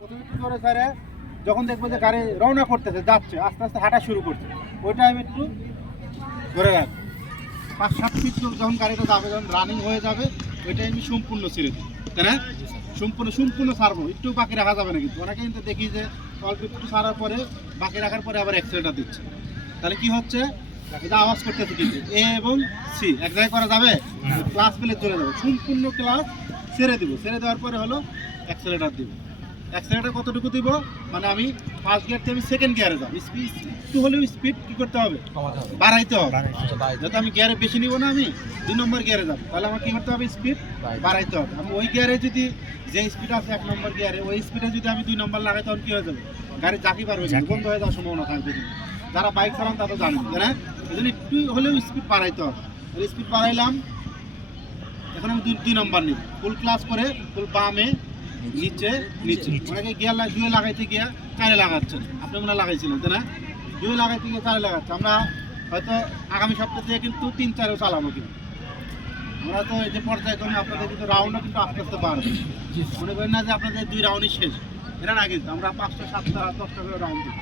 প্রথমে একটু জোরে ছাড়ে যখন দেখবো যে গাড়ি রওনা করতেছে যাচ্ছে আস্তে আস্তে হাঁটা শুরু করছে ওইটা আমি একটু ধরে রাখবো 5-7 ফিট যখন গাড়িটা যাবে যখন রানিং হয়ে যাবে ওইটাই আমি সম্পূর্ণ ছেড়ে দিই তাই না সম্পূর্ণ ছাড়বো একটু বাকি রাখা যাবে না কিন্তু অনেকে কিন্তু দেখি যে অল্প একটু ছাড়ার পরে বাকি রাখার পরে আবার অ্যাক্সিলেটার দিচ্ছে তাহলে কি হচ্ছে এটা আওয়াজ করতেছে কিন্তু এ এবং সি এক জায়গায় করা যাবে ক্লাস পেলে চলে যাবে সম্পূর্ণ ক্লাস ছেড়ে দেওয়ার পরে হলো অ্যাক্সিলেটার দিব অ্যাক্সিলেটার কতটুকু দিব মানে আমি ফার্স্ট গিয়ার থেকে আমি সেকেন্ড গিয়ারে যাব স্পিড একটু হলেও স্পিড কি করতে হবে বাড়াইতে হবে যাতে আমি গিয়ারে বেশি নিব না আমি 2 নম্বর গিয়ারে যাব তাহলে আমার কি করতে হবে স্পিড বাড়াইতে হবে আমি ওই গিয়ারে যদি যে স্পিড আছে 1 নম্বর গিয়ারে ওই স্পিডে যদি আমি 2 নম্বর লাগাই তখন কি হয়ে যাবে গাড়ি জাকি পারবে বন্ধ হয়ে যাওয়ার সম্ভাবনা থাকবে যারা বাইক চালান তারা জানেন তাই না এই জন্য একটু হলেও স্পিড বাড়াইতে হবে স্পিড বাড়াইলাম এখন আমি 2 নম্বর নিব ফুল ক্লাস করে ফুল বামে নিচে অনেকে গিয়ার দুয়ে লাগাইতে গিয়া চারে লাগাচ্ছেন আপনি মনে লাগাইছিলেন তাই না দুয়ে লাগাইতে গিয়ে চারে লাগাচ্ছে আমরা হয়তো আগামী সপ্তাহ থেকে কিন্তু 3-4ও চালাবো কিন্তু আমরা তো এই যে পর্যায়ক্রমে আপনাদের কিন্তু রাউন্ডও কিন্তু আস্তে আস্তে বাড়বে মনে করেন না যে আপনাদের 2 রাউন্ডই শেষ এটা না কিন্তু আমরা 5টা 7টা 10টা করে রাউন্ড দিই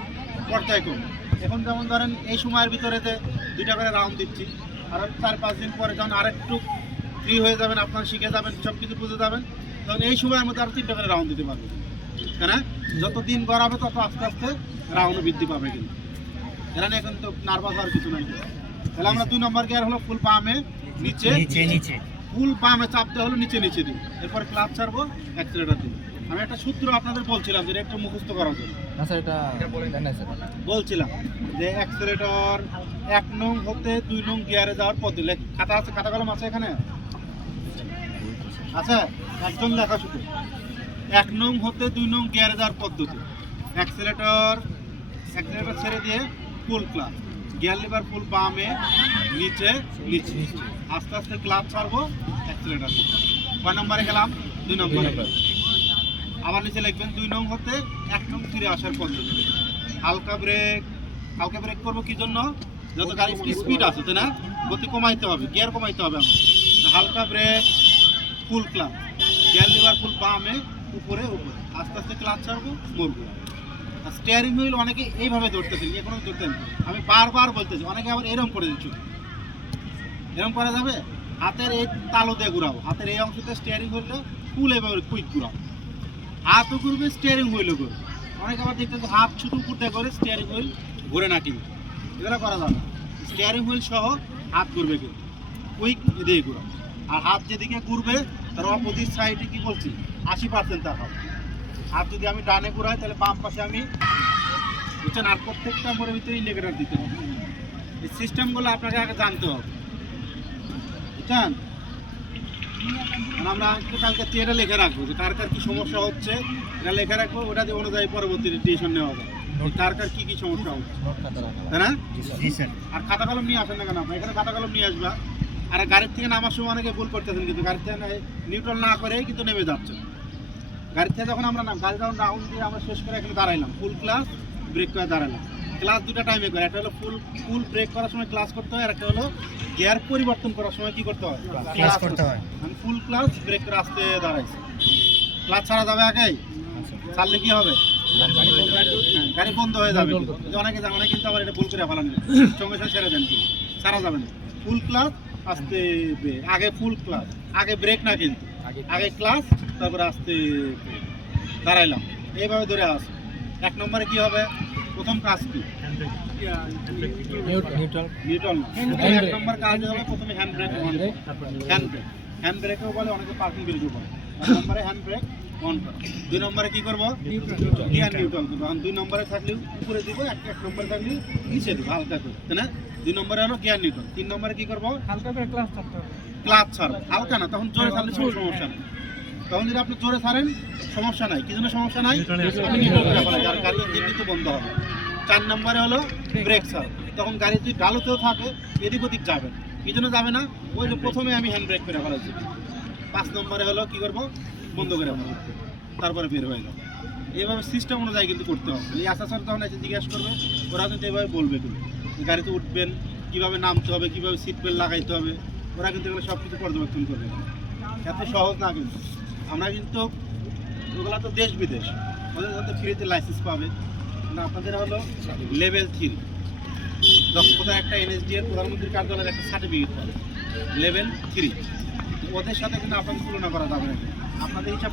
পর্যায়ক্রমে এখন যেমন ধরেন এই সময়ের ভিতরে যে 2টা করে রাউন্ড দিচ্ছি আর 4-5 দিন পরে যখন আরেকটু ফ্রি হয়ে যাবেন আপনারা শিখে যাবেন সব কিছু বুঝে যাবেন তখন এই সময়ের মধ্যে আরও 3টা করে রাউন্ড দিতে পারবে তাই না যত দিন গড়াবে তত আস্তে আস্তে রাউন্ড বৃদ্ধি পাবে কিন্তু এরা নিয়ে এখন তো নার্ভাস হওয়ার কিছু নাই তাহলে আমরা 2 নম্বর গিয়ার হলো ফুল বামে নিচে ফুল বামে চাপতে হলো নিচে দিই এরপর ক্লাচ ছাড়বো অ্যাক্সিলেটার দিই আমি একটা সূত্র আপনাদের বলছিলাম যেটা একটু মুখস্থ করার জন্য বলছিলাম যে অ্যাক্সিলেটর 1 নং হতে 2 নং গিয়ারে যাওয়ার পদ্ধতি খাতা আছে খাতা কলম আছে এখানে আচ্ছা একদম লেখা শুধু 1 নং হতে 2 নং গিয়ারে যাওয়ার পদ্ধতি অ্যাক্সিলেটর ছেড়ে দিয়ে ফুল ক্লাচ গিয়ার লিভার ফুল বামে নিচে আস্তে আস্তে ক্লাচ ছাড়বো অ্যাক্সিলেটর কয় নম্বরে গেলাম 2 নম্বরে আবার নিচে লিখবেন 2 নং হতে 1 নং ফিরে আসার পদ্ধতি হালকা ব্রেক করবো কি জন্য যত গাড়ি স্পিড আছে তাই না গতি কমাইতে হবে গিয়ার কমাইতে হবে আমার হালকা brake full clutch gear lever full বামে উপরে আস্তে আস্তে ক্লাচ ছাড়বো মরবো আর স্টিয়ারিং হুইল অনেকে এইভাবে ধরতেছেন এখনো ধরতেন আমি বারবার বলতেছি অনেকে আবার এরকম করে দিচ্ছি এরকম করা যাবে হাতের এই তালু দিয়ে ঘুরাবো হাতের এই অংশতে স্টিয়ারিং হুইলটা ফুল এভাবে কুইক ঘুরাবো হাতও ঘুরবে স্টিয়ারিং হুইলও ঘুরবে অনেকে আবার দেখতেছে হাত শুধু উপর দিয়ে করে স্টিয়ারিং হুইল ঘুরে না কিন্তু এগুলো করা যাবে স্টিয়ারিং হুইল সহ হাত ঘুরবে কিন্তু কুইক এদিকে ঘুরাবো আর হাত যেদিকে ঘুরবে তার অপোজিট সাইডে কি বলছি 80% তার হবে আর যদি আমি ডানে ঘুরাই তাহলে বাম পাশে আমি বুঝছেন আর প্রত্যেকটা মোড়ের ভিতরে ইন্ডিকেটর দিতে হবে এই সিস্টেমগুলো আপনাকে আগে জানতে হবে বুঝছেন আমরা একটু কালকে এটা লিখে রাখবো যে কার কার কী সমস্যা হচ্ছে এটা লিখে রাখবো ওটা দিয়ে অনুযায়ী পরবর্তী ডিসিশন নেওয়া হবে কার কার কী সমস্যা হচ্ছে তাই না আর খাতা কলম নিয়ে আসেন না কেন আপনার এখানে খাতা কলম নিয়ে আসবা আর গাড়ির থেকে নামার সময় অনেকে ভুল করতেছেন কিন্তু গাড়ি থেকে নিউট্রাল না করেই কিন্তু নেমে যাচ্ছে গাড়ি থেকে যখন আমরা গাড়ি যখন রাউন্ড দিয়ে আমরা শেষ করে এখানে দাঁড়াইলাম ফুল ক্লাস ব্রেক করে দাঁড়ালাম ক্লাস 2টা টাইমে করে একটা হলো ফুল ব্রেক করার সময় ক্লাস করতে হয় আর একটা হলো গিয়ার পরিবর্তন করার সময় কি করতে হয় ক্লাস করতে হয় আমি ফুল ক্লাস ব্রেক করে আসতে দাঁড়াইছি ক্লাস ছাড়া যাবে আগেই ছাড়লে কি হবে গাড়ি বন্ধ হয়ে যাবে অনেকে কিন্তু আবার এটা ভুল করে ফেলান সঙ্গে সঙ্গে ছেড়ে দেন ছাড়া যাবে না ফুল ক্লাস আস্তে আগে ফুল ক্লাস আগে ব্রেক না কিন্তু আগে ক্লাস তারপরে আস্তে দাঁড়াইলাম এইভাবে ধরে আস 1 নম্বরে কি হবে প্রথম কাজ কি নিউট্রাল না 1 নম্বর কাজ হবে প্রথমে হ্যান্ড ব্রেকও বলে অনেকে পার্কিং ব্রেকও বলে 1 নম্বরে হ্যান্ড ব্রেক অন 2 নম্বরে কি করবো গিয়ার নিউট্রাল করবো এখন 2 নম্বরে থাকলেও উপরে দিব 1 নম্বরে থাকলেও নিচে দিব হালকা করে তাই না 2 নম্বরে হলো গিয়ার নিউট্রাল 3 নম্বরে কি করবো হালকা করে ক্লাচ ছাড়বো হালকা না তখন জোরে ছাড়লে সমস্যা নেই তখন যদি আপনি জোরে ছাড়েন সমস্যা নাই কি জন্য সমস্যা নাই গাড়ি এমনিতে বন্ধ হবে 4 নম্বরে হলো ব্রেক ছাড় তখন গাড়ি যদি ডালুতেও থাকে এদিক ওদিক যাবে কি জন্য যাবে না ওই যে প্রথমে আমি হ্যান্ড ব্রেক করে ফেলাইছি 5 নম্বরে হলো কি করবো বন্ধ করে ফেলবো তারপরে বের হয়ে যাবে এইভাবে সিস্টেম অনুযায়ী কিন্তু করতে হবে এই আসার তখন এসে জিজ্ঞাসা করবে ওরা কিন্তু এভাবে বলবে কিন্তু গাড়িতে উঠবেন কীভাবে নামতে হবে কীভাবে সিট বেল্ট লাগাইতে হবে ওরা কিন্তু এগুলো সব কিছু পর্যবেক্ষণ করবে এত সহজ না কিন্তু আমরা কিন্তু ওগুলো তো দেশ বিদেশ ওদের মধ্যে ফ্রিতে লাইসেন্স পাবে। না আপনাদের হলো লেভেল 3 দক্ষতা একটা এনএসডি এর প্রধানমন্ত্রীর কার্যালয়ের একটা সার্টিফিকেট পাবে লেভেল 3। ওদের সাথে কিন্তু আপনাদের তুলনা করা যাবে না। আপনাদের হিসাব